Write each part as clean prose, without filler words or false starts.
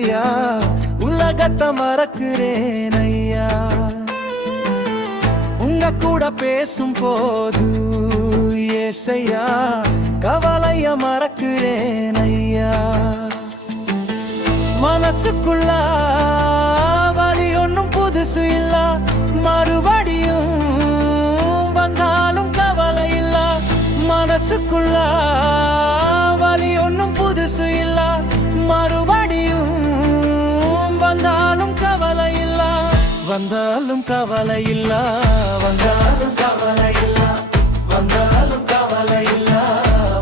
ஏசையா, உலகத்தை மறக்கிறேன் ஐயா. உங்க கூட பேசும் போது ஏசையா, கவலைய மறக்கிறேன் ஐயா. மனசுக்குள்ள வலி ஒன்னும் புதுசு இல்ல, மறுபடியும் வந்தாலும் கவலை இல்ல. மனசுக்குள்ள வலி ஒன்னும் புதுசு இல்ல, மறுபடியும் வந்தாலும் கவலை இல்ல. வந்தாலும் கவலை இல்ல, வந்தாலும் கவலை இல்ல, வந்தாலும் கவலை இல்ல,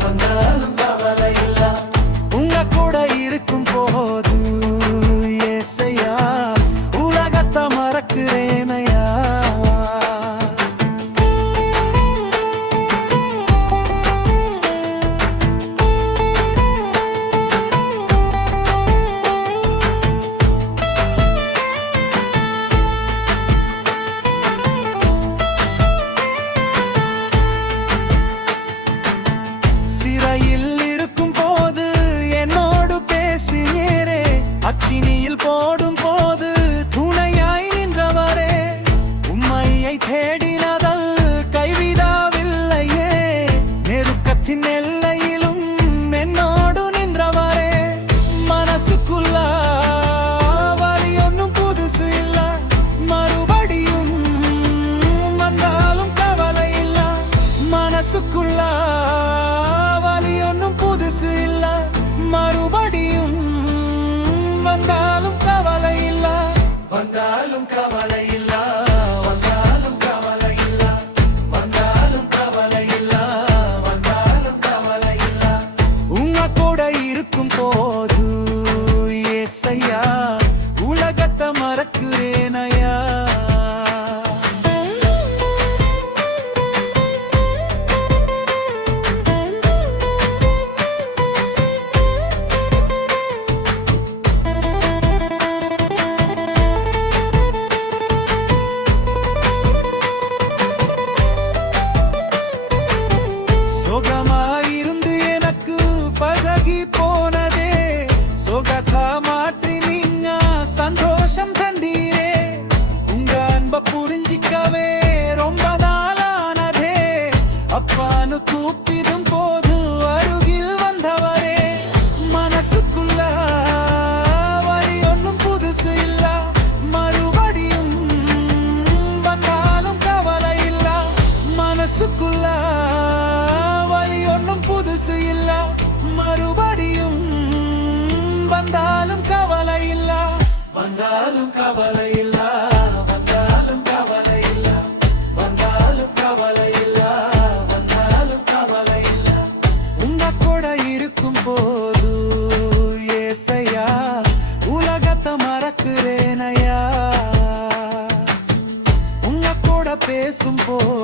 வந்தாலும் கவலை இல்ல. உங்க கூட இருக்கும் போது ஏசையா, உலகத்தை மறக்கிறேன் ஐயா. அக்கினியில் போடும் போது துணையாய் நின்றவரே, உம்மையை தேடினதல் கைவிடவில்லையே. நெருக்கத்தின் எல்லையிலும் என்னோடு நின்றவரே. மனசுக்குள்ள வலி ஒன்னும் புதுசு இல்ல, மறுபடியும் வந்தாலும் கவலை இல்ல. மனசுக்குள்ள வலி ஒன்னும் புதுசு இல்ல, மறுபடியும் வந்தாலும் கவலை இல்ல, வந்தாலும் கவலை இல்ல, வந்தாலும் கவலை இல்ல, வந்தாலும் கவலை இல்ல, வந்தாலும் கவலை இல்ல. உங்க கூட இருக்கும் போது ஏசையா, உலகத்தை மறக்கிறேன் ஐயா. சொகமாயிருந்து எனக்கு பழகி போனதே, சொகத்தா மாற்றி நீங்க சந்தோஷம் தந்தீரே. உங்க அன்ப புரிஞ்சிக்கவே ரொம்ப நாளானதே. அப்பான்னு கூப்பிடும் போது அருகில் வந்தவரே. மனசுக்குள்ள வலி ஒன்னும் புதுசு இல்ல, மறுபடியும் வந்தாலும் கவலை இல்ல. மனசுக்குள்ள வலி ஒன்னும் புதுசு இல்ல, மறுபடியும் வந்தாலும் கவலை இல்ல. வந்தாலும் கவலை இல்ல, வந்தாலும் கவலை இல்ல, வந்தாலும் கவலை இல்ல, வந்தாலும் கவலை இல்ல. உங்க கூட இருக்கும் போது ஏசையா, உலகத்தை மறக்கிறேன் ஐயா. உங்க கூட பேசும் போது